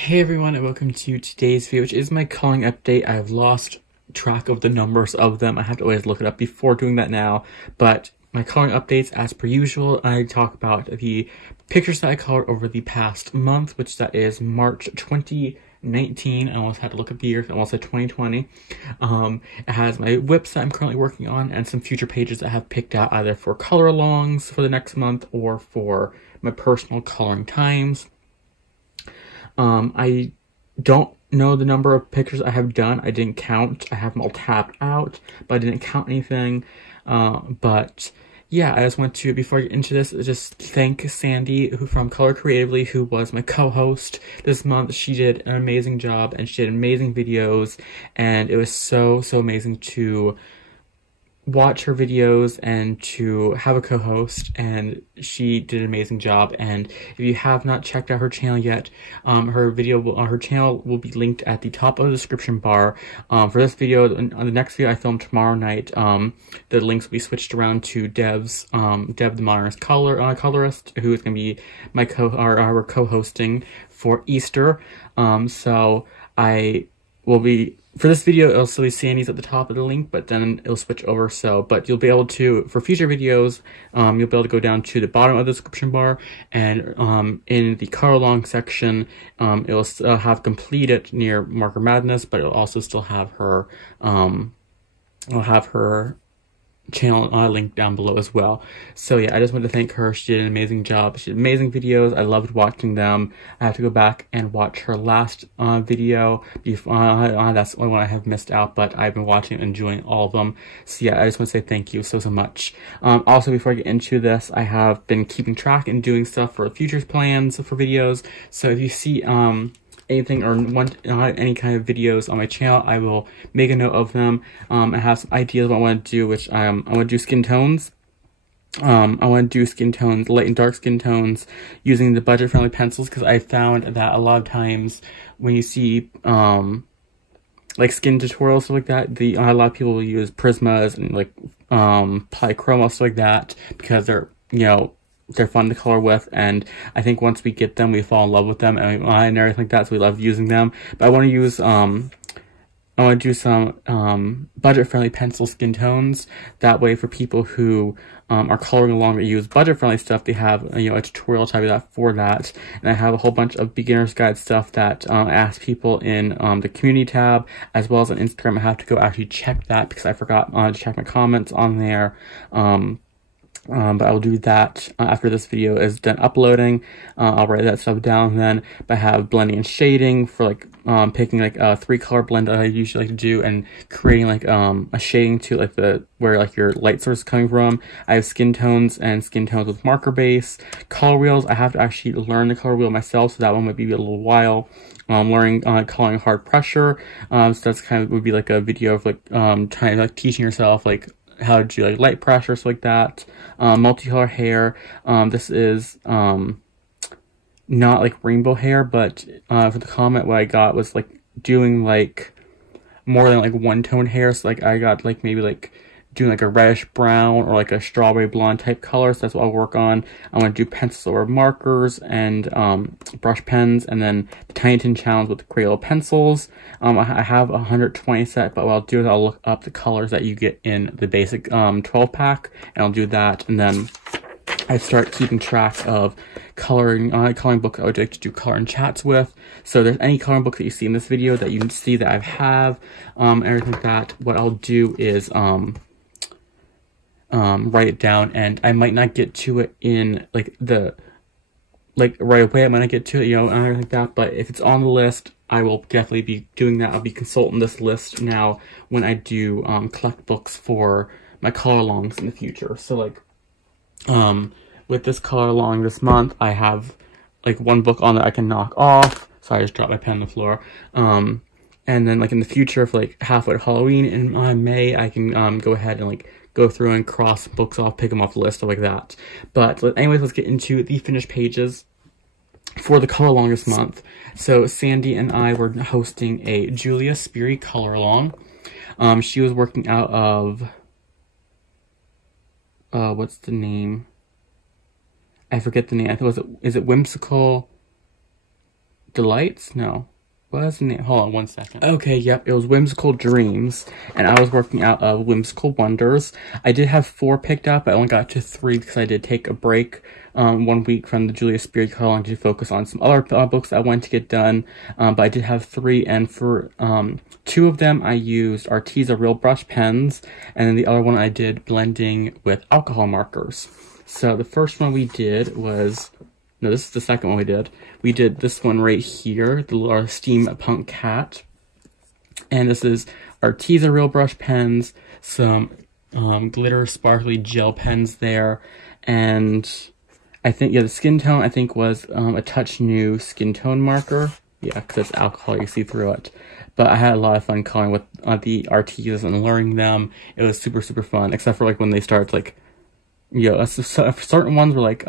Hey everyone, and welcome to today's video, which is my coloring update. I've lost track of the numbers of them. I have to always look it up before doing that now, but my coloring updates, as per usual, I talk about the pictures that I colored over the past month, which that is March 2019. I almost had to look up the year, I almost said 2020. It has my WIPS that I'm currently working on and some future pages that I have picked out either for color alongs for the next month or for my personal coloring times. I don't know the number of pictures I have done. I didn't count. I have them all tabbed out, but I didn't count anything. But yeah, I just want to, before I get into this, just thank Sandy from Color Creatively, who was my co-host this month. She did an amazing job and she did amazing videos, and it was so amazing to watch her videos and to have a co-host, and she did an amazing job. And if you have not checked out her channel yet, her channel will be linked at the top of the description bar. For this video, on the next video I filmed tomorrow night, the links will be switched around to Deb TheModernistColorist, who is going to be my co-hosting for Easter. So I will be, for this video, it'll still be Sandy's at the top of the link, but then it'll switch over. But you'll be able to, for future videos, you'll be able to go down to the bottom of the description bar, and in the color along section, it'll have completed near Marker Madness, but it'll also still have her, channel link down below as well. So yeah, I just want to thank her. She did an amazing job. She did amazing videos. I loved watching them. I have to go back and watch her last video before, that's the only one I have missed out, but I've been watching and enjoying all of them. So yeah, I just want to say thank you so much. Also, before I get into this, I have been keeping track and doing stuff for future plans for videos. So if you see anything or want any kind of videos on my channel, I will make a note of them. I have some ideas of what I want to do, which I want to do skin tones. I want to do skin tones, light and dark skin tones, using the budget-friendly pencils, because I found that a lot of times when you see like skin tutorials, stuff like that, a lot of people will use Prismas and like polychroma, stuff like that, because they're, they're fun to color with, and I think once we get them, we fall in love with them and everything like that, so we love using them. But I want to use, I want to do some budget-friendly pencil skin tones. That way, for people who are coloring along that use budget-friendly stuff, they have a tutorial type of that for that. And I have a whole bunch of beginner's guide stuff that I ask people in the community tab, as well as on Instagram. I have to go actually check that because I forgot to check my comments on there. But I'll do that after this video is done uploading. I'll write that stuff down then. But I have blending and shading for like picking like a 3-color blend that I usually like to do, and creating like a shading to like where like your light source is coming from. I have skin tones and skin tones with marker base. Color wheels, I have to actually learn the color wheel myself, so that one might be a little while. Learning coloring hard pressure. So that's kind of would be like a video of like trying to like teaching yourself like how to do like light pressure, stuff like that. Multicolor hair. This is not like rainbow hair, but for the comment what I got was like doing like more than like one tone hair. So like I got like maybe like doing like a reddish brown or like a strawberry blonde type color. So that's what I'll work on. I want to do pencils or markers and brush pens, and then the Tiny Tin Challenge with the Crayola pencils. I have 120 set, but what I'll do is I'll look up the colors that you get in the basic 12 pack, and I'll do that. And then I start keeping track of coloring book I would like to do coloring chats with. So if there's any coloring book that you see in this video that you see that I have, everything like that, what I'll do is write it down, and I might not get to it in like right away. I might not get to it, and everything like that. But if it's on the list, I will definitely be doing that. I'll be consulting this list now when I do collect books for my color alongs in the future. So like with this color along this month, I have like one book on that I can knock off. Sorry, I just dropped my pen on the floor. And then like in the future, for like halfway to Halloween in May, I can go ahead and like go through and cross books off, pick them off the list, stuff like that. But anyways, let's get into the finished pages for the color along this month. So Sandy and I were hosting a Julia Spiri color along. She was working out of what's the name? I forget the name. I think is it Whimsical Delights? No. What was the name? Hold on one second. Okay, yep, it was Whimsical Dreams, and I was working out of Whimsical Wonders. I did have 4 picked up, but I only got to 3 because I did take a break 1 week from the Julia Spiri coloring to focus on some other books that I wanted to get done, but I did have 3, and for 2 of them I used Arteza Real Brush pens, and then the other one I did blending with alcohol markers. So the first one we did was... No, this is the second one we did. We did this one right here, the little steampunk cat. And this is Arteza Real Brush pens, some glitter sparkly gel pens there. And I think, yeah, the skin tone, I think, was a touch new skin tone marker. Yeah, because it's alcohol, you see through it. But I had a lot of fun coloring with the Artezas and learning them. It was super, super fun, except for, like, when they start, like, you know, certain ones were, like,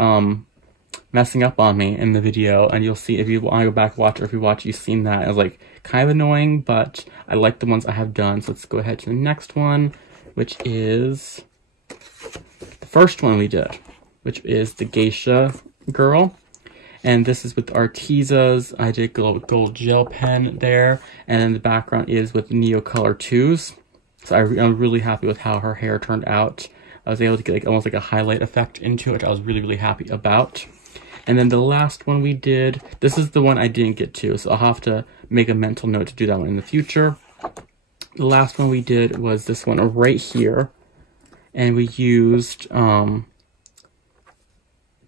messing up on me in the video, and you'll see if you want to go back watch, or if you watch, you've seen that. It was like kind of annoying, but I like the ones I have done. So let's go ahead to the next one, which is the first one we did, which is the Geisha Girl. And this is with Artezas. I did gold gel pen there, and then the background is with Neocolor 2s. So I'm really happy with how her hair turned out. I was able to get like almost like a highlight effect into it, which I was really, really happy about. And then the last one we did, this is the one I didn't get to, so I'll have to make a mental note to do that one in the future. The last one we did was this one right here, and we used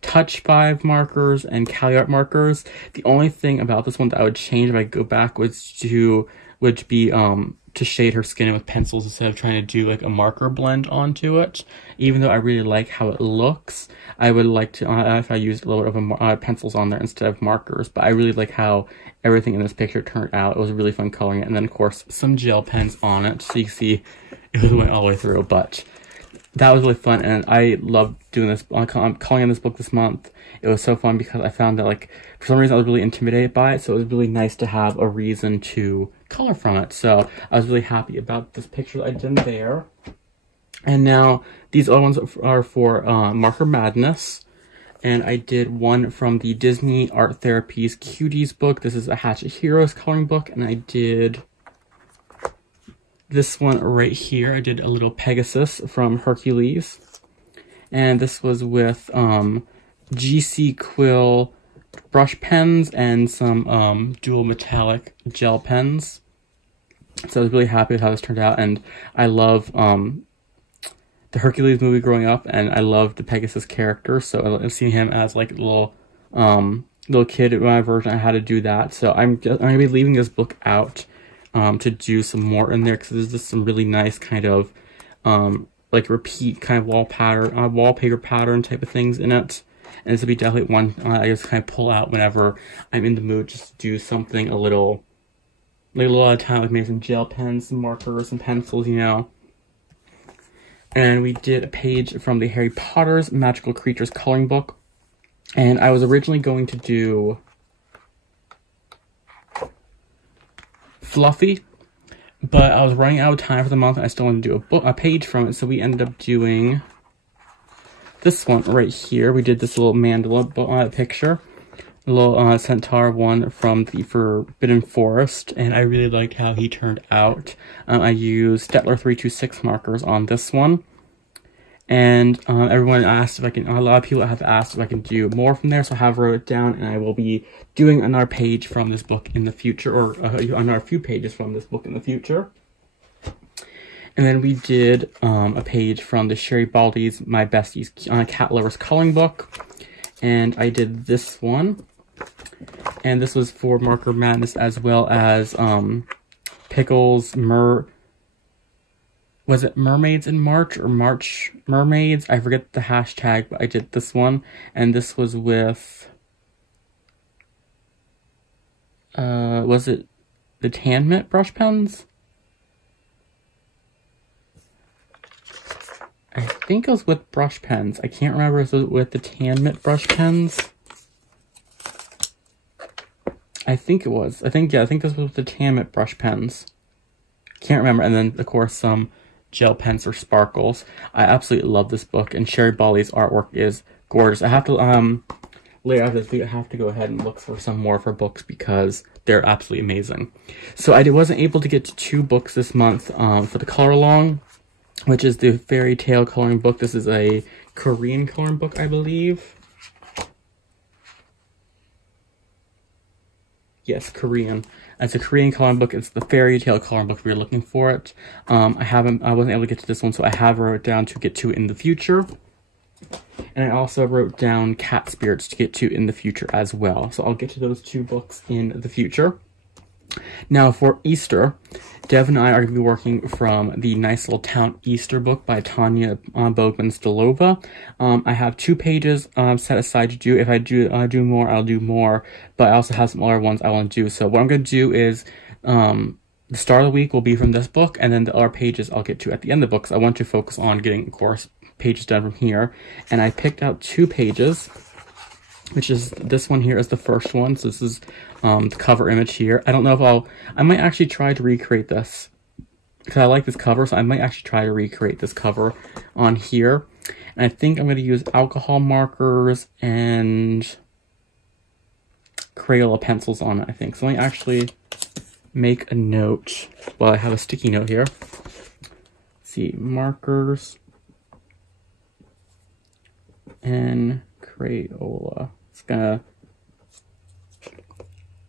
Touch 5 markers and Cali Art markers. The only thing about this one that I would change if I go back would be to shade her skin with pencils instead of trying to do like a marker blend onto it. Even though I really like how it looks, I would like to, if I used a little bit of pencils on there instead of markers. But I really like how everything in this picture turned out. It was really fun coloring it. And then of course some gel pens on it, so you can see it went all the way through. But that was really fun, and I loved doing this. I'm coloring in this book this month. It was so fun because I found that, like, for some reason I was really intimidated by it, so it was really nice to have a reason to color from it. So I was really happy about this picture that I did there. And now these other ones are for Marker Madness, and I did one from the Disney Art Therapies Cuties book. This is a Hatchet Heroes coloring book, and I did this one right here. I did a little Pegasus from Hercules, and this was with GC Quill brush pens and some dual metallic gel pens. So I was really happy with how this turned out, and I love the Hercules movie growing up, and I love the Pegasus character, so I've seen him as like a little kid in my version. I had to do that, so I'm gonna be leaving this book out to do some more in there, because there's just some really nice kind of like repeat kind of wallpaper pattern type of things in it. And this would be definitely one I just kind of pull out whenever I'm in the mood just to do something a little, like a lot of time, like maybe some gel pens, some markers, some pencils, you know. And we did a page from the Harry Potter's Magical Creatures coloring book, and I was originally going to do Fluffy, but I was running out of time for the month and I still wanted to do a page from it, so we ended up doing this one right here. We did this little mandala picture, a little centaur one from the Forbidden Forest, and I really liked how he turned out. I used Stettler 326 markers on this one, and everyone asked if I can, a lot of people have asked if I can do more from there, so I have wrote it down, and I will be doing another page from this book in the future, or another few pages from this book in the future. And then we did a page from the Sherry Baldy's My Bestie's Cat Lovers coloring book, and I did this one, and this was for Marker Madness, as well as Pickles was it Mermaids in March, or March Mermaids? I forget the hashtag, but I did this one, and this was with was it the Tan Mint brush pens? I think it was with brush pens. I can't remember if it was with the Tan Mint brush pens. I think it was. I think this was with the Tan Mint brush pens. Can't remember. And then, of course, some gel pens or sparkles. I absolutely love this book, and Sherry Baldy's artwork is gorgeous. I have to later after this video, I have to go ahead and look for some more of her books because they're absolutely amazing. So I wasn't able to get to 2 books this month for the color along, which is the fairy tale coloring book. This is a Korean coloring book, I believe. Yes, Korean. It's a Korean coloring book. It's the fairy tale coloring book if you're looking for it. I wasn't able to get to this one, so I have wrote it down to get to in the future. And I also wrote down Cat Spirits to get to in the future as well. So I'll get to those 2 books in the future. Now for Easter, Dev and I are going to be working from the Nice Little Town Easter book by Tanya Bogman-Stalova. I have 2 pages set aside to do. If I do more, I'll do more. But I also have some other ones I want to do. So what I'm going to do is the start of the week will be from this book, and then the other pages I'll get to at the end of the book. So I want to focus on getting, of course, pages done from here. And I picked out 2 pages, which is this one here is the first one. So this is the cover image here. I don't know if I might actually try to recreate this because I like this cover, so I might actually try to recreate this cover on here. And I think I'm going to use alcohol markers and Crayola pencils on it, I think. So let me actually make a note while I have a sticky note here. Let's see, markers and Crayola. It's gonna,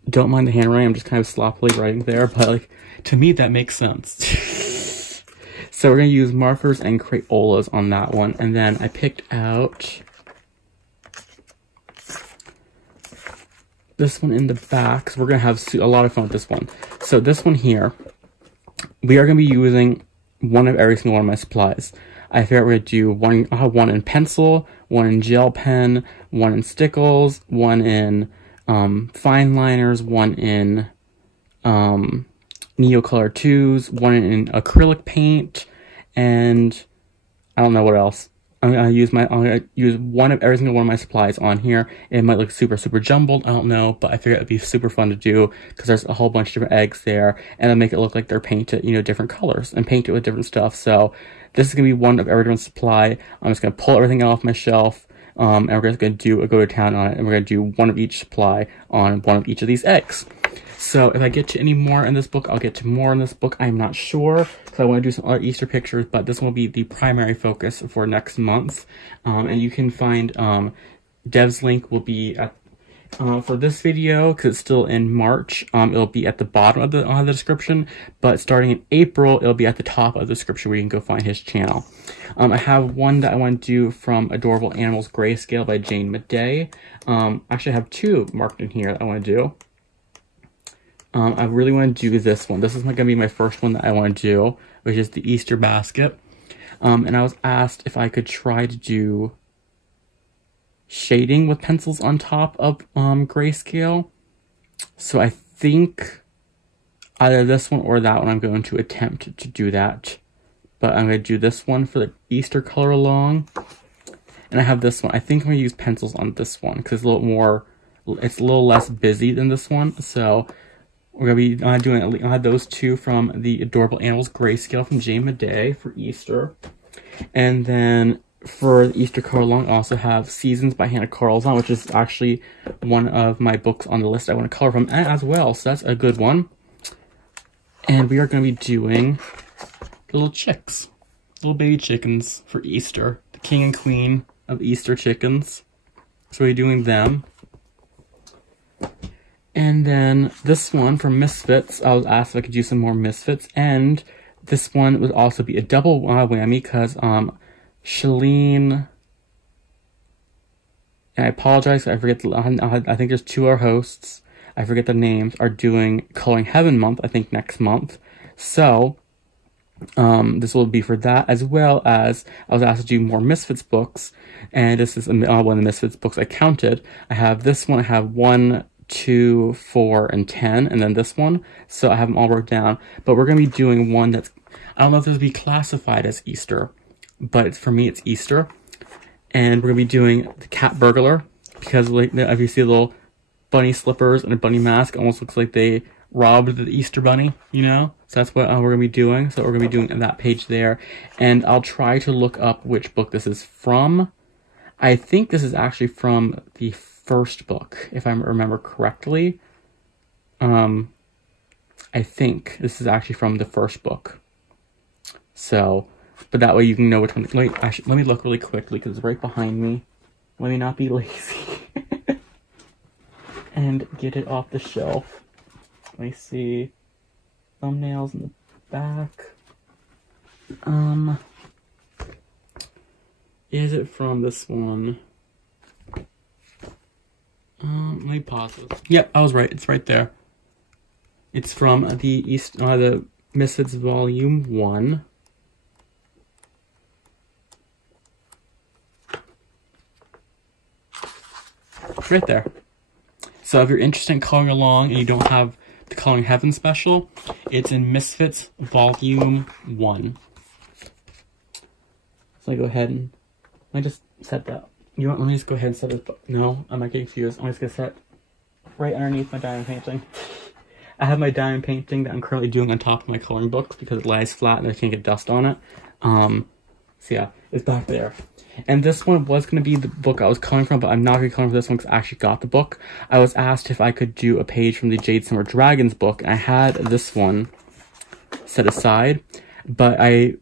don't mind the handwriting, I'm just kind of sloppily writing there, but like, to me that makes sense. So we're gonna use markers and Crayolas on that one, and then I picked out this one in the back, so we're gonna have a lot of fun with this one. So this one here, we are gonna be using one of every single one of my supplies. I figured we're gonna do one. I'll have one in pencil, one in gel pen, one in stickles, one in fine liners, one in Neocolor 2s, one in acrylic paint, and I don't know what else. I'm gonna use one of every single one of my supplies on here. It might look super jumbled, I don't know, but I figured it'd be super fun to do because there's a whole bunch of different eggs there, and it'll make it look like they're painted, different colors and paint it with different stuff. So this is gonna be one of everyone's supply. I'm just gonna pull everything off my shelf, and we're just gonna go to town on it, and we're gonna do one of each supply on one of each of these eggs. So if I get to any more in this book, I'll get to more in this book. I'm not sure, because I want to do some other Easter pictures, but this will be the primary focus for next month. And you can find Dev's link will be at, for this video, because it's still in March, it'll be at the bottom of the description, but starting in April, it'll be at the top of the description where you can go find his channel. I have one that I want to do from Adorable Animals Grayscale by Jane Madej. Actually, I have 2 marked in here that I want to do. I really want to do this one. This is going to be my first one that I want to do, which is the Easter basket. And I was asked if I could try to do shading with pencils on top of grayscale. So I think either this one or that one I'm going to attempt to do that. But I'm going to do this one for the Easter color along. And I have this one. I think I'm going to use pencils on this one because it's a little more, it's a little less busy than this one. So we're going to be doing those 2 from the Adorable Animals Grayscale from Jane Madej for Easter. And then for the Easter color along, I also have Seasons by Hannah Carlson, which is actually one of my books on the list I want to color from as well. So that's a good one. And we are going to be doing little chicks, little baby chickens for Easter. The king and queen of Easter chickens. So we're doing them. And then this one from Misfits, I was asked if I could do some more Misfits, and this one would also be a double whammy because Shalene, and I apologize, I forget, I think there's 2 other hosts, I forget the names, are doing Coloring Heaven month, I think next month. So this will be for that, as well as I was asked to do more Misfits books, and this is one of the Misfits books I counted. I have this one, I have 1, 2, 4, and 10, and then this one. So I have them all wrote down. But we're going to be doing one that's, I don't know if this would be classified as Easter, but for me it's Easter. And we're going to be doing the Cat Burglar, because like, if you see the little bunny slippers and a bunny mask, it almost looks like they robbed the Easter bunny, So that's what we're going to be doing. So we're going to be doing that page there. And I'll try to look up which book this is from. I think this is actually from the first book, if I remember correctly. I think this is actually from the first book. So, but that way you can know which one. Let me look really quickly because it's right behind me. Let me not be lazy. And get it off the shelf. Let me see. Thumbnails in the back. Is it from this one? Let me pause this. Yep, I was right. It's right there. It's from the Misfits Volume 1. Right there. So if you're interested in coloring along and you don't have the Coloring Heaven special, it's in Misfits Volume 1. So I go ahead and let me just set that. You know what? Let me just go ahead and set this. No, I'm not getting confused. I'm just gonna set right underneath my diamond painting. I have my diamond painting that I'm currently doing on top of my coloring book because it lies flat and I can't get dust on it. So yeah, it's back there. And this one was going to be the book I was coloring from, but I'm not going to be coloring for this one because I actually got the book. I was asked if I could do a page from the Jade Summer Dragons book, and I had this one set aside, but I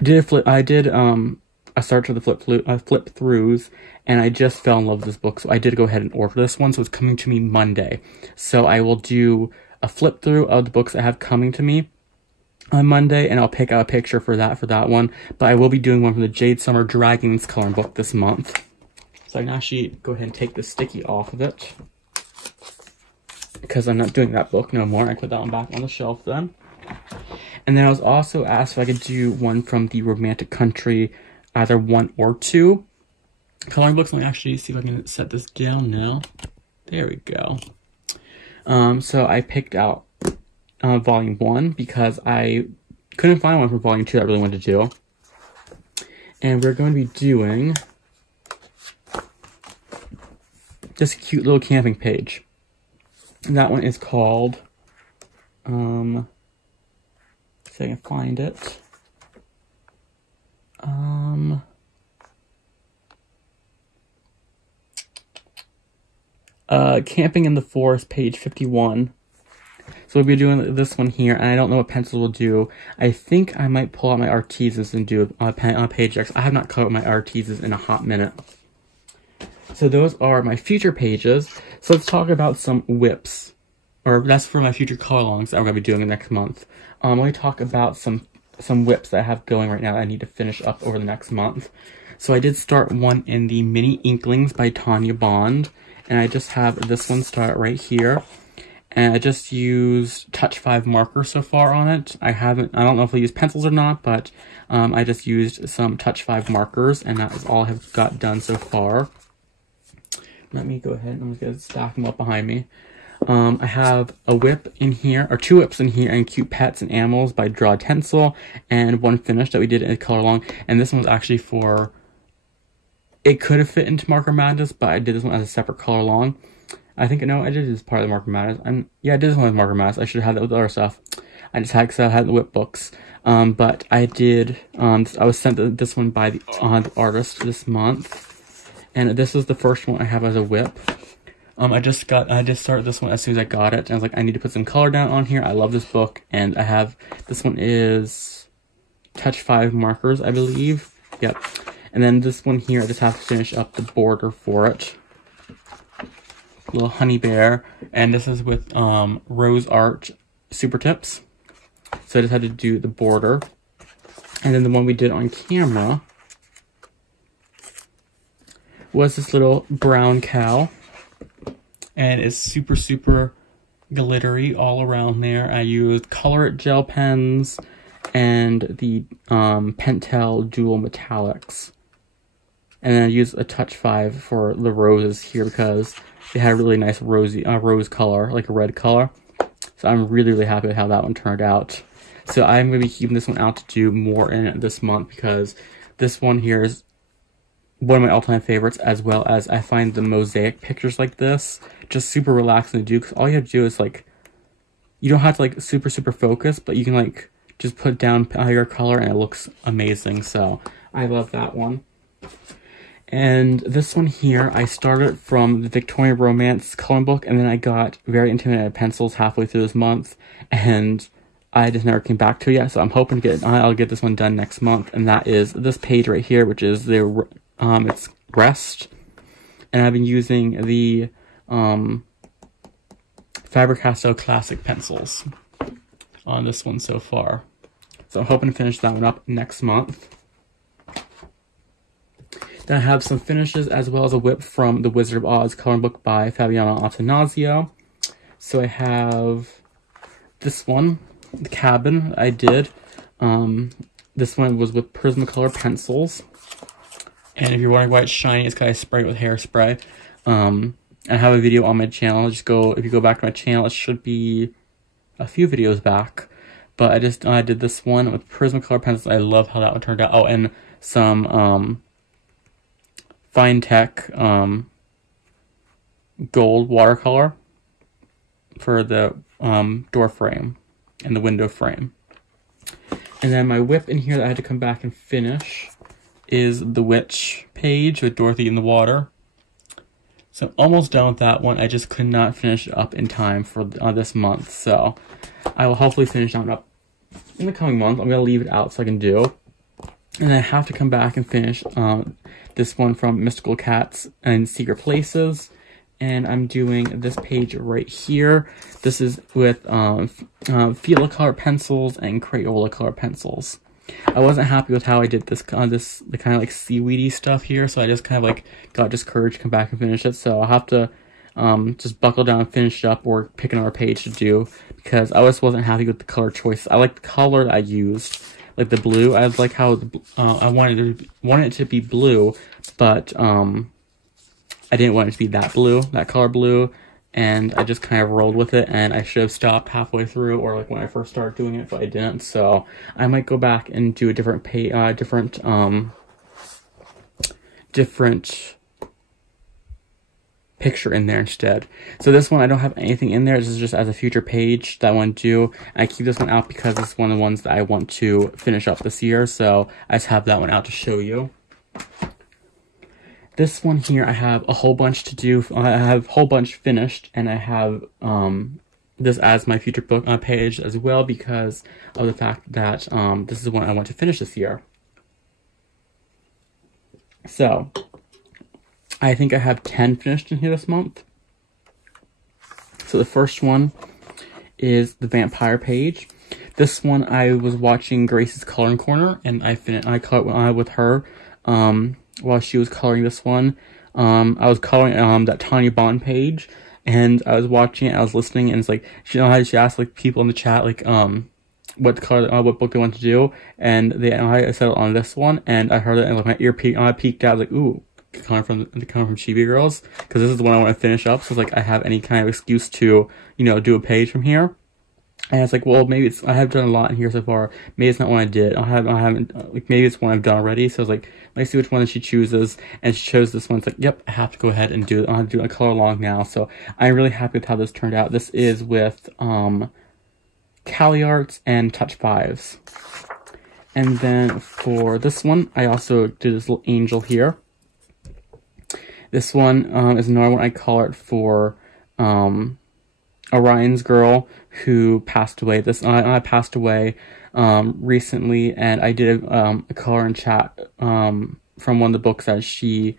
did a search of the flip throughs, and I just fell in love with this book, so I did go ahead and order this one, so it's coming to me Monday. So I will do a flip through of the books I have coming to me on Monday, and I'll pick out a picture for that one, but I will be doing one from the Jade Summer Dragons coloring book this month. So I can actually go ahead and take the sticky off of it, because I'm not doing that book no more. I put that one back on the shelf then. And then I was also asked if I could do one from the Romantic Country, either 1 or 2 coloring books. Let me actually see if I can set this down now. There we go. So I picked out Volume 1 because I couldn't find one for Volume 2 that I really wanted to do. And we're going to be doing this cute little camping page. And that one is called, see if I can find it. Camping in the Forest, page 51. So we'll be doing this one here, and I don't know what pencils will do. I think I might pull out my Arteses and do a page X. I have not cut my Arteses in a hot minute. So those are my future pages. So let's talk about some WIPs. Or that's for my future color-alongs that I'm going to be doing next month. Let me talk about some WIPs that I have going right now that I need to finish up over the next month. So I did start one in the Mini Inklings by Tanya Bond. And I just have this one start right here. And I just used Touch 5 markers so far on it. I don't know if I use pencils or not, but I just used some Touch 5 markers, and that is all I have got done so far. Let me go ahead and I'm just going to stack them up behind me. I have a WIP in here, or 2 WIPs in here, and Cute Pets and Animals by Draw Tencil, and one finished that we did in a color along. And this one was actually for, it could have fit into Marker Madness, but I did this one as a separate color along. I think, no, I did this as part of the Marker Madness. Yeah, I did this one with Marker Madness. I should have had that with other stuff. I just had, because I had the WIP books. But I did, I was sent this one by the artist this month. And this is the first one I have as a WIP. I just started this one as soon as I got it. And I was like, I need to put some color down on here. I love this book. And I have, this one is Touch 5 markers, I believe. Yep. And then this one here, I just have to finish up the border for it. Little honey bear, and this is with Rose Art Super Tips. So I just had to do the border. And then the one we did on camera was this little brown cow. And it's super, super glittery all around there. I used Color It gel pens and the Pentel Dual Metallics. And then I used a Touch 5 for the roses here because they had a really nice rose color, like a red color. So I'm really, really happy with how that one turned out. So I'm going to be keeping this one out to do more in it this month because this one here is one of my all-time favorites, as well as I find the mosaic pictures like this just super relaxing to do because all you have to do is like, you don't have to like super, super focus, but you can like just put down your color and it looks amazing. So I love that one. And this one here, I started from the Victorian Romance coloring book, and then I got Very Intimidated Pencils halfway through this month, and I just never came back to it yet, so I'm hoping to I'll get this one done next month, and that is this page right here, which is it's Rest, and I've been using the Faber-Castell Classic pencils on this one so far. So I'm hoping to finish that one up next month. Then I have some finishes as well as a WIP from The Wizard of Oz coloring book by Fabiana Attanasio. So I have this one, The Cabin, I did. This one was with Prismacolor pencils. And if you're wondering why it's shiny, it's because I sprayed it with hairspray. I have a video on my channel. If you go back to my channel, it should be a few videos back. But I did this one with Prismacolor pencils. I love how that one turned out. Oh, and some Fine Tech gold watercolor for the door frame and the window frame. And then my WIP in here that I had to come back and finish is the Witch page with Dorothy in the water. So I'm almost done with that one. I just could not finish it up in time for this month. So I will hopefully finish that one up in the coming month. I'm going to leave it out so I can do. And I have to come back and finish this one from Mystical Cats and Secret Places. And I'm doing this page right here. This is with Fila color pencils and Crayola color pencils. I wasn't happy with how I did the kind of like seaweedy stuff here, so I just kind of like got discouraged to come back and finish it. So I'll have to just buckle down and finish it up or pick another page to do, because I just wasn't happy with the color choice. I like the color that I used, like the blue. I like how I wanted it to be blue, but I didn't want it to be that blue, that color blue, and I just kind of rolled with it, and I should have stopped halfway through, or like when I first started doing it, but I didn't. So I might go back and do a different picture in there instead. So this one, I don't have anything in there. This is just as a future page that I want to do. And I keep this one out because it's one of the ones that I want to finish up this year. So I just have that one out to show you. This one here, I have a whole bunch to do. I have a whole bunch finished, and I have this as my future book page as well, because of the fact that this is one I want to finish this year. So I think I have 10 finished in here this month. So the first one is the vampire page. This one, I was watching Grace's Coloring Corner, and I colored with her while she was coloring this one. I was coloring that Tanya Bond page, and I was watching it, I was listening, and it's like, she asked like people in the chat like what color, what book they want to do, and I settled on this one, and I heard it, and like my ear peeked out, I was like, ooh, coming from Chibi Girls, because this is the one I want to finish up. So it's like I have any kind of excuse to, you know, do a page from here. And it's like, well, maybe I have done a lot in here so far. Maybe it's not one I did. I haven't, like, maybe it's one I've done already. So I was like, let's see which one she chooses. And she chose this one. It's like, yep, I have to go ahead and do it. I'll have to do a color along now. So I'm really happy with how this turned out. This is with Cali Arts and Touch Fives. And then for this one, I also did this little angel here. This one is another one I colored for Orion's girl who passed away. I passed away recently, and I did a color and chat from one of the books that she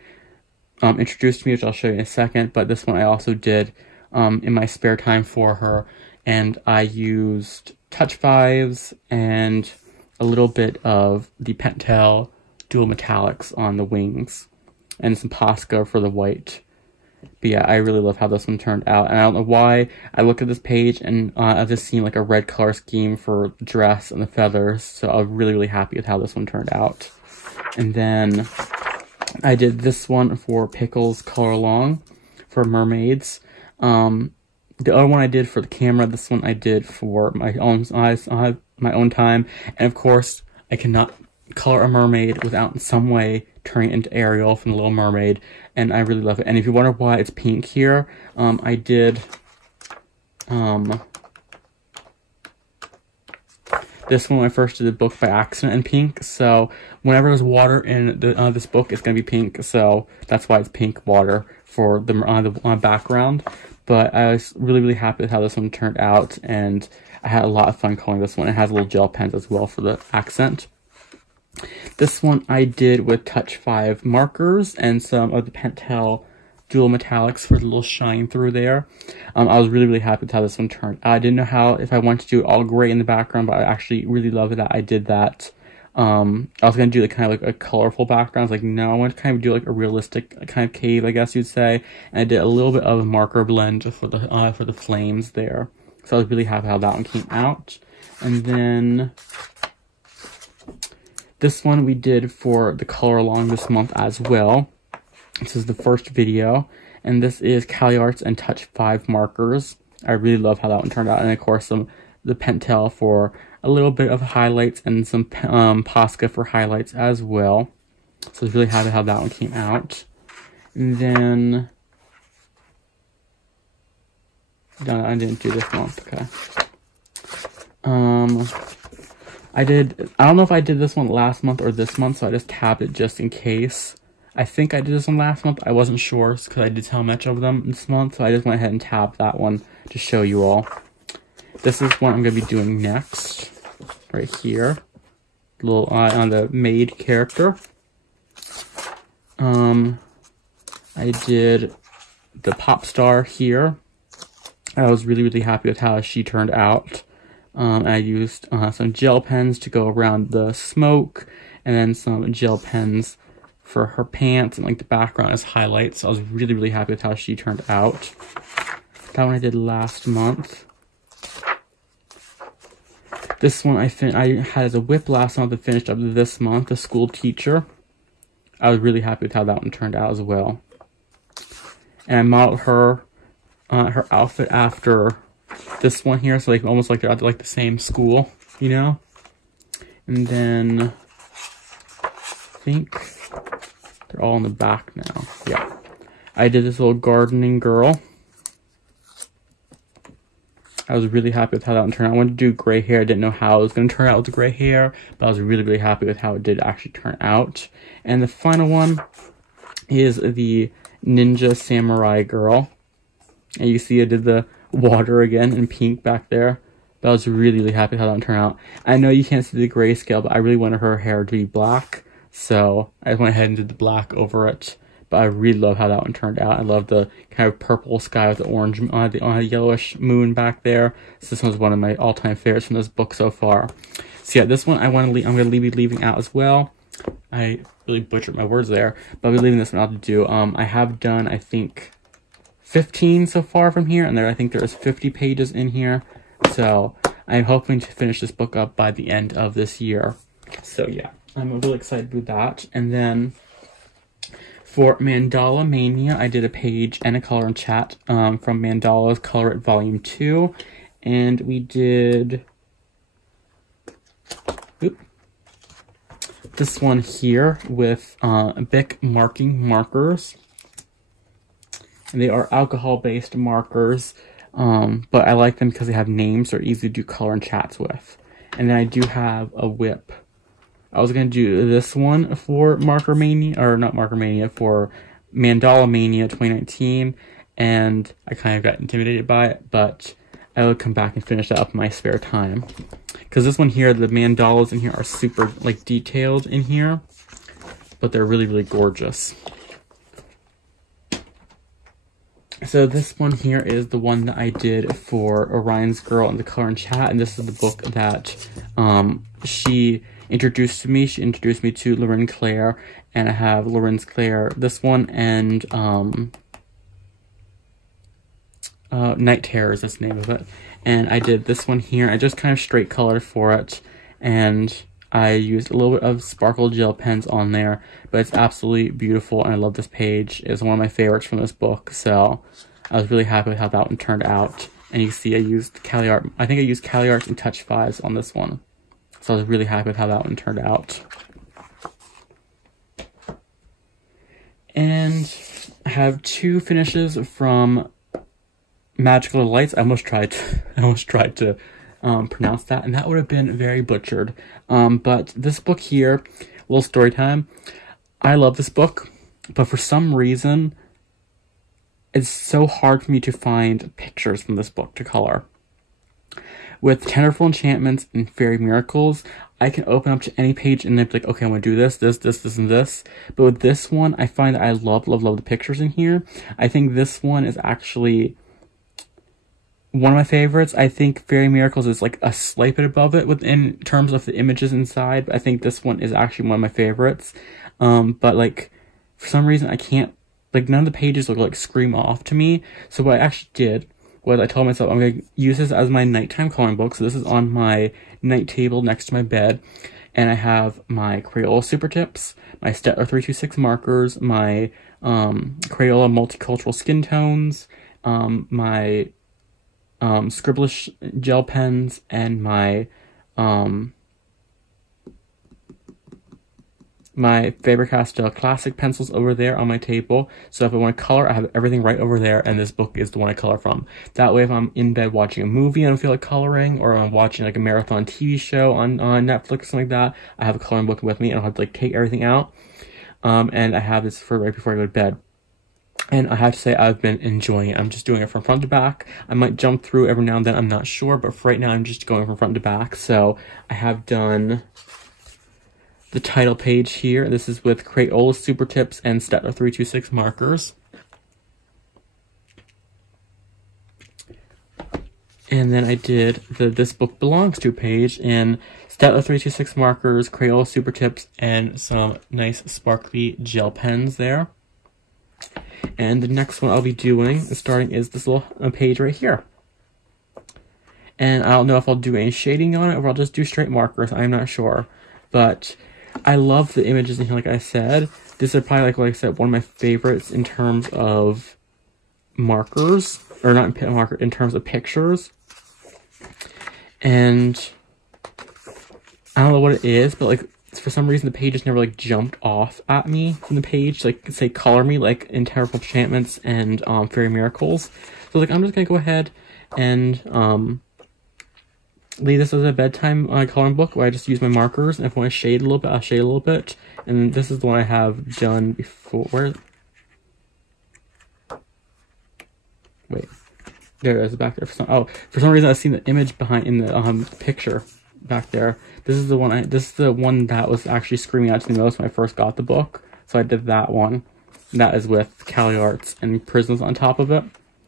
introduced me, which I'll show you in a second. But this one I also did in my spare time for her, and I used Touch Fives and a little bit of the Pentel Dual Metallics on the wings, and some Posca for the white. But yeah, I really love how this one turned out. And I don't know why. I looked at this page and I've just seen like a red color scheme for the dress and the feathers. So I was really, really happy with how this one turned out. And then I did this one for Pickles Color Along for mermaids. The other one I did for the camera. This one I did for my own eyes, my own time. And of course, I cannot color a mermaid without in some way turning it into Ariel from The Little Mermaid, and I really love it. And if you wonder why it's pink here, I did This one I first did the book by accident in pink, so whenever there's water in this book, it's going to be pink, so that's why it's pink water for the background. But I was really, really happy with how this one turned out, and I had a lot of fun coloring this one. It has little gel pens as well for the accent. This one I did with Touch 5 markers and some of the Pentel dual metallics for the little shine through there. I was really, really happy with how this one turned out. I didn't know if I wanted to do it all gray in the background, but I actually really love that I did that. I was going to do like kind of like a colorful background. I was like, no, I want to kind of do like a realistic kind of cave, I guess you'd say. And I did a little bit of a marker blend for the flames there. So I was really happy how that one came out. And then this one we did for the color along this month as well. This is the first video, and this is CaliArts and Touch 5 markers. I really love how that one turned out, and of course the Pentel for a little bit of highlights and some Posca for highlights as well. So I was really happy how that one came out. And then no, I didn't do this month. Okay. I don't know if I did this one last month or this month, so I just tabbed it just in case. I think I did this one last month. I wasn't sure because I did so much of them this month, so I just went ahead and tabbed that one to show you all. This is what I'm going to be doing next, right here. Little eye on the maid character. I did the pop star here. I was really, really happy with how she turned out. I used some gel pens to go around the smoke, and then some gel pens for her pants, and like the background as highlights. So I was really, really happy with how she turned out. That one I did last month. This one I had as a WIP last month and finished up this month, the school teacher. I was really happy with how that one turned out as well. And I modeled her outfit after this one here, so like almost like they're at like the same school, you know. And then I think they're all in the back now. Yeah. I did this little gardening girl. I was really happy with how that one turned out. I wanted to do gray hair. I didn't know how it was going to turn out with the gray hair, but I was really, really happy with how it did actually turn out. And the final one is the ninja samurai girl. And you see I did the water again in pink back there. But I was really, really happy with how that one turned out. I know you can't see the grayscale, but I really wanted her hair to be black. So I just went ahead and did the black over it. But I really love how that one turned out. I love the kind of purple sky with the orange, the yellowish moon back there. So this one's one of my all-time favorites from this book so far. So yeah, this one I'm going to be leaving out as well. I really butchered my words there, but I'll be leaving this one out to do. I have done, I think, 15 so far from here, and I think there's 50 pages in here. So I'm hoping to finish this book up by the end of this year. So yeah, I'm really excited with that. And then for Mandala Mania, I did a page and a color and chat from Mandala's Color It Volume 2. And we did this one here with Bic marking markers. And they are alcohol-based markers, but I like them because they have names. They're easy to do color and chats with. And then I do have a WIP. I was going to do this one for Marker Mania, or not Marker Mania, for Mandala Mania 2019, and I kind of got intimidated by it, but I will come back and finish that up in my spare time. Because this one here, the mandalas in here are super, like, detailed in here, but they're really, really gorgeous. So this one here is the one that I did for Orion's Girl in the Color and Chat, and this is the book that she introduced to me. She introduced me to Lauren Claire, and I have Lauren's Claire, this one, and Night Terror is the name of it. And I did this one here. I just kind of straight colored for it, and I used a little bit of sparkle gel pens on there, but it's absolutely beautiful, and I love this page. It's one of my favorites from this book, so I was really happy with how that one turned out. And you can see I used CaliArt. I think I used CaliArts and Touch 5s on this one, so I was really happy with how that one turned out. And I have two finishes from Magical Lights. I almost tried to pronounce that, and that would have been very butchered. But this book here, little story time. I love this book, but for some reason, it's so hard for me to find pictures from this book to color. With Tenderful Enchantments and Fairy Miracles, I can open up to any page and then be like, okay, I'm going to do this, and this. But with this one, I find that I love the pictures in here. I think this one is actually one of my favorites. I think Fairy Miracles is like a slight bit above it within terms of the images inside. But I think this one is actually one of my favorites. But like, for some reason, I can't, like, none of the pages look like scream off to me. So what I actually did was I told myself I'm going to use this as my nighttime coloring book. So this is on my night table next to my bed. And I have my Crayola Super Tips, my Staedtler 326 markers, my Crayola Multicultural Skin Tones, my Scribblish gel pens, and my my Faber-Castell Classic pencils over there on my table. So if I want to color, I have everything right over there, and this book is the one I color from. That way, if I'm in bed watching a movie and I don't feel like coloring, or I'm watching like a marathon TV show on Netflix or something like that, I have a coloring book with me, and I'll have to like take everything out. And I have this for right before I go to bed. And I have to say, I've been enjoying it. I'm just doing it from front to back. I might jump through every now and then, I'm not sure, but for right now, I'm just going from front to back. So I have done the title page here. This is with Crayola Super Tips and Staedtler 326 markers. And then I did the This Book Belongs To page in Staedtler 326 markers, Crayola Super Tips, and some nice sparkly gel pens there. And the next one I'll be doing, starting, is this little page right here. And I don't know if I'll do any shading on it or I'll just do straight markers. I'm not sure. But I love the images in here, like I said. This is probably, like I said, one of my favorites in terms of markers. Or not marker, in terms of pictures. And I don't know what it is, but like, for some reason the pages never like jumped off at me from the page, like say color me, like in Terrible Enchantments and Fairy Miracles. So like, I'm just gonna go ahead and leave this as a bedtime coloring book where I just use my markers, and if I want to shade a little bit, I'll shade a little bit. And this is the one I have done before. Wait, there it is back there. For some reason I've seen the image behind in the picture back there. This is the one this is the one that was actually screaming out to me most when I first got the book. So I did that one. That is with Cali Arts and Prisms on top of it.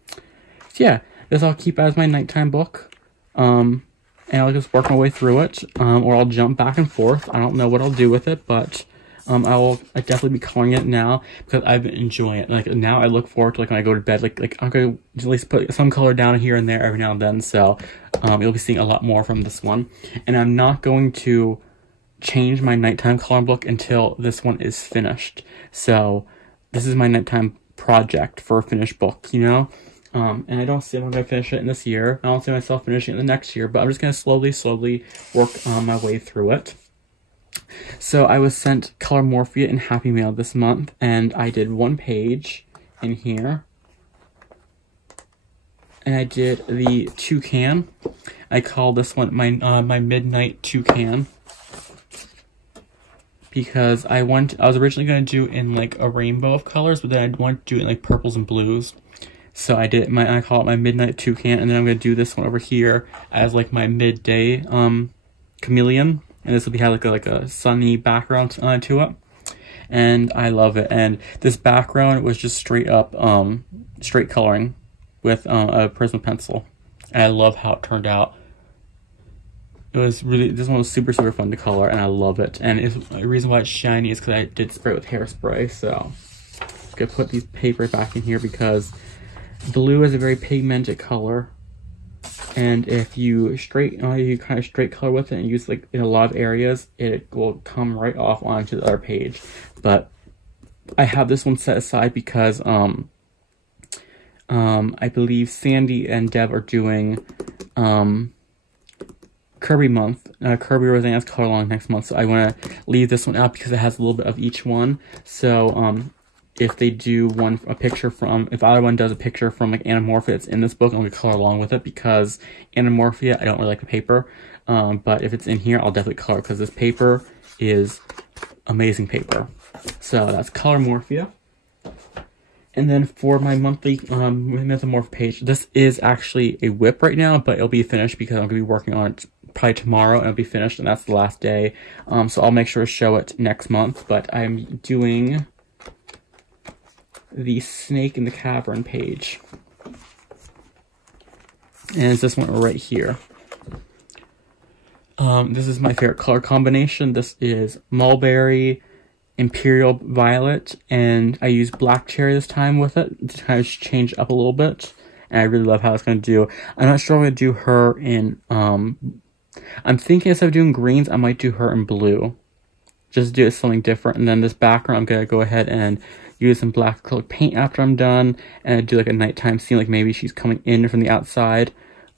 So yeah, this I'll keep as my nighttime book. And I'll just work my way through it. Or I'll jump back and forth. I don't know what I'll do with it, but I definitely be coloring it now because I've been enjoying it. Like now I look forward to like when I go to bed, like I'm going to at least put some color down here and there every now and then. So you'll be seeing a lot more from this one. And I'm not going to change my nighttime coloring book until this one is finished. So this is my nighttime project for a finished book, you know? And I don't see if I'm going to finish it in this year. I don't see myself finishing it in the next year, but I'm just going to slowly work my way through it. So I was sent Color Morphia in Happy Mail this month, and I did one page in here. And I did the toucan. I call this one my my Midnight Toucan. Because I was originally going to do in like a rainbow of colors, but then I wanted to do it in like purples and blues. So I call it my Midnight Toucan, and then I'm going to do this one over here as like my midday chameleon. And this will have like a sunny background to it. And I love it. And this background was just straight up straight coloring with a Prism pencil. And I love how it turned out. It was really, this one was super fun to color, and I love it. And the reason why it's shiny is because I did spray it with hairspray. So I'm gonna put these papers back in here because blue is a very pigmented color. And if you kind of straight color with it and use like in a lot of areas, it will come right off onto the other page. But I have this one set aside because I believe Sandy and Deb are doing Kirby month, Kirby Rosanna's color along next month. So I want to leave this one out because it has a little bit of each one. So if they do a picture from, if either one does a picture from like Anamorphia that's in this book, I'm going to color along with it, because Anamorphia, I don't really like the paper. But if it's in here, I'll definitely color, because this paper is amazing paper. So that's Colormorphia. And then for my monthly Mythomorph page, this is actually a WIP right now, but it'll be finished because I'm going to be working on it probably tomorrow, and it'll be finished, and that's the last day. So I'll make sure to show it next month, but I'm doing the Snake in the Cavern page. And it's this one right here. This is my favorite color combination. This is Mulberry, Imperial Violet, and I used Black Cherry this time with it to kind of change up a little bit. And I really love how it's going to do. I'm not sure I'm going to do her in, I'm thinking instead of doing greens, I might do her in blue. Just do something different. And then this background, I'm going to go ahead and use some black acrylic paint after I'm done. And do like a nighttime scene, like maybe she's coming in from the outside.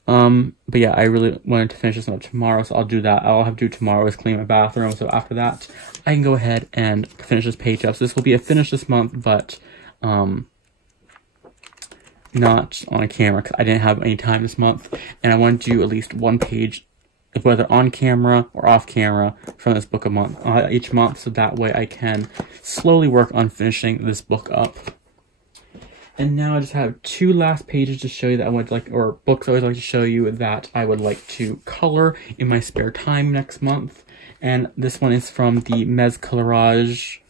But yeah, I really wanted to finish this up tomorrow, so I'll do that. All I'll have to do tomorrow is clean my bathroom, so after that, I can go ahead and finish this page up. So this will be a finish this month, but, not on camera, because I didn't have any time this month, and I want to do at least one page, whether on camera or off camera, from this book each month, so that way I can slowly work on finishing this book up. And now I just have two last pages to show you that I would like, or books I would like to show you that I would like to color in my spare time next month. And this one is from the Mes Colorage,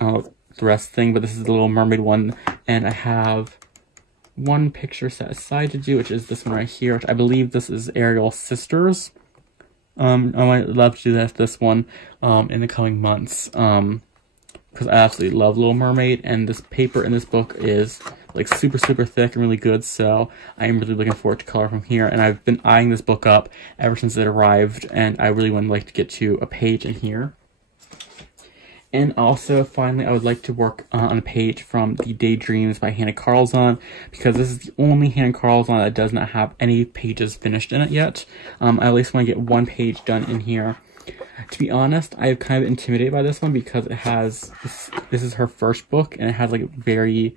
the rest thing, but this is the Little Mermaid one. And I have one picture set aside to do, which is this one right here, which I believe this is Ariel's sisters. I would love to do this one in the coming months. Because I absolutely love Little Mermaid, and this paper in this book is like super thick and really good, so I am really looking forward to color from here. And I've been eyeing this book up ever since it arrived, and I really would like to get to a page in here. And also, finally, I would like to work on a page from the Daydreams by Hannah Carlzon, because this is the only Hannah Carlzon that does not have any pages finished in it yet. I at least want to get one page done in here. To be honest, I'm kind of intimidated by this one because it has, this is her first book, and it has like very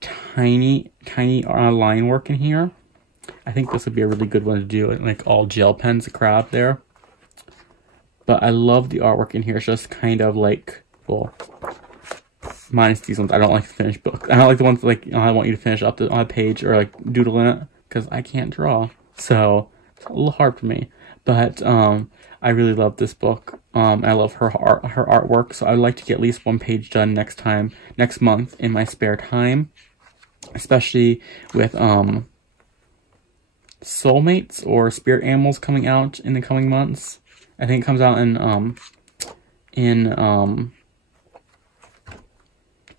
tiny line work in here. I think this would be a really good one to do, like all gel pens, a crowd there. But I love the artwork in here. It's just kind of like, well, minus these ones. I don't like the finished books. I don't like the ones like, I want you to finish up on a page or like doodle in it, because I can't draw. So it's a little hard for me. But I really love this book. I love her artwork, so I'd like to get at least one page done next month in my spare time, especially with Soulmates or Spirit Animals coming out in the coming months. I think it comes out in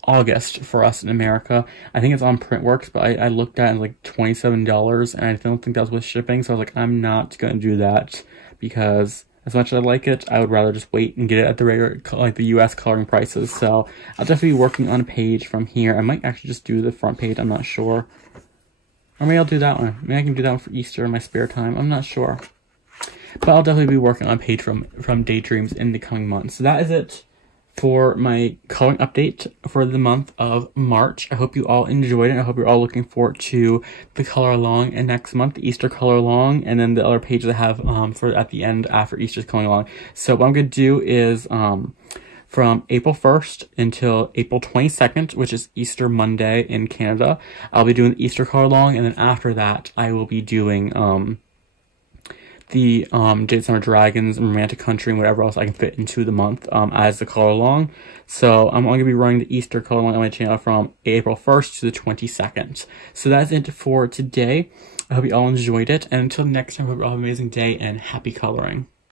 August for us in America. I think it's on Printworks, but I looked at it and like $27, and I don't think that was with shipping, so I was like, I'm not going to do that, because as much as I like it, I would rather just wait and get it at the regular, like the US coloring prices. So I'll definitely be working on a page from here. I might actually just do the front page, I'm not sure. Or maybe I'll do that one. Maybe I can do that one for Easter in my spare time, I'm not sure. But I'll definitely be working on a page from Daydreams in the coming months. So that is it for my coloring update for the month of March. I hope you all enjoyed it. I hope you're all looking forward to the color along and next month, the Easter color along, and then the other pages I have for at the end after Easter's coming along. So what I'm going to do is from April 1st until April 22nd, which is Easter Monday in Canada, I'll be doing the Easter color along, and then after that I will be doing the Jade Summer Dragons and Romantic Country and whatever else I can fit into the month as the color along. So I'm only going to be running the Easter color along on my channel from April 1st to the 22nd. So that's it for today. I hope you all enjoyed it, and until next time, I hope you all have an amazing day and happy coloring.